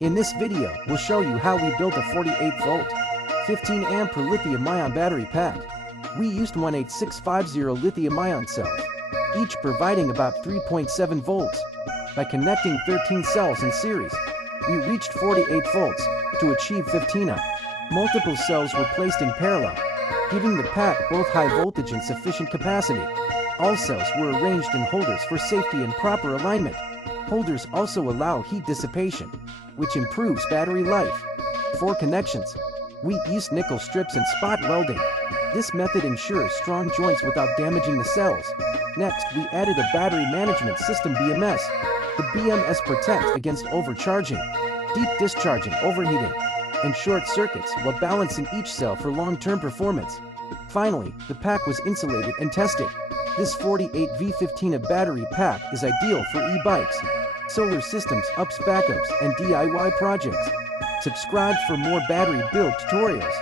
In this video, we'll show you how we built a 48-volt, 15-amp lithium-ion battery pack. We used 18650 lithium-ion cells, each providing about 3.7 volts. By connecting 13 cells in series, we reached 48 volts to achieve 15 amp. Multiple cells were placed in parallel, giving the pack both high voltage and sufficient capacity. All cells were arranged in holders for safety and proper alignment. Holders also allow heat dissipation, which improves battery life. For connections, we used nickel strips and spot welding. This method ensures strong joints without damaging the cells. Next, we added a battery management system BMS. The BMS protects against overcharging, deep discharging, overheating, and short circuits while balancing each cell for long-term performance. Finally, the pack was insulated and tested. This 48V15 battery pack is ideal for e-bikes, solar systems, backups, and DIY projects. Subscribe for more battery build tutorials.